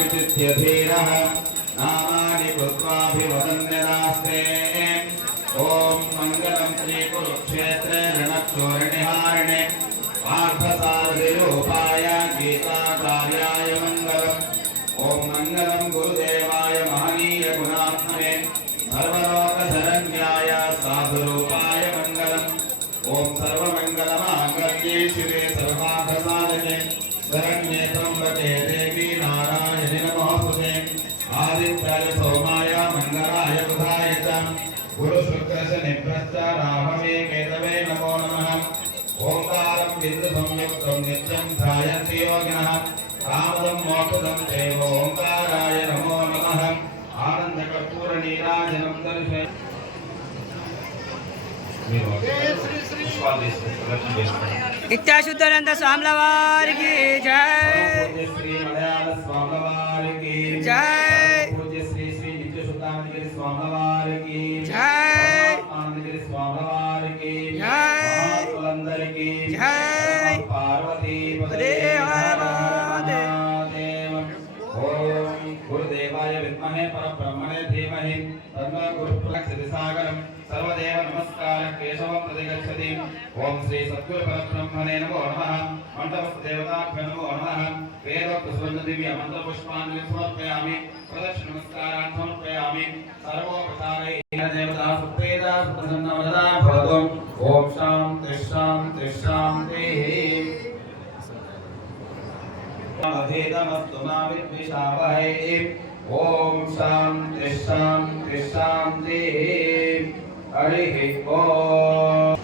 विचित्य धीरः नामानि कृत्वाभिवदन्यदास्ते ॐ मङ्गलं श्रीकुरुक्षेत्रे रणक्षोरणिहारिणे पार्थसारथिरूपाय गीताचार्याय मङ्गलम् ॐ मङ्गलं गुरुदेवाय महनीय गुणात्मने सर्वलोकशरण्याय साधुरूपाय मङ्गलम् ॐ सर्वमङ्गलमाङ्गल्ये शिवे सर्वार्थसाधके शरण्ये त्र्यम्बके देवी नारायणि नमोऽस्तुते आदित्याय सोमाय मङ्गलाय बुधाय च गुरुशुक्रशनिभ्यश्च राहवे केतवे नमो नमः ओंकारं बिन्दुसंयुक्तं नित्यं ध्यायन्ति योगिनः कामदं मोक्षदं चैव ओंकाराय नमो नमः आनन्दकर्पूरनीराजनं दर्शय नित्याशुद्धानंद स्वामी वारी की जय। श्री मलयाल स्वामी वारी की जय। पूज्य श्री श्री नित्याशुद्धानंद स्वामी वारी की जय। आनंद स्वामी वारी की जय। महाकुलंदर की जय। पार्वती ओम गुरुदेवाय विद्महे परब्रह्मणे धीमहि तन्नो गुरुप्रसागरं सर्वदेव नमस्कार केशवं प्रतिगच्छति ओम श्री सद्गुरु परब्रह्मणे नमो नमः मण्डपदेवताभ्यो नमो नमः वेदोक्तसुवर्णदिव्य मन्त्रपुष्पाणि समर्पयामि प्रदक्षिण नमस्कारान् समर्पयामि सर्वोपचारैः देवता सुप्रीता सुप्रसन्ना वरदा भवतु ओम शान्ति शान्ति शान्तिः अधेदमस्तु मा विद्विषावहै ओम शान्ति शान्ति शान्तिः हरिः ओम।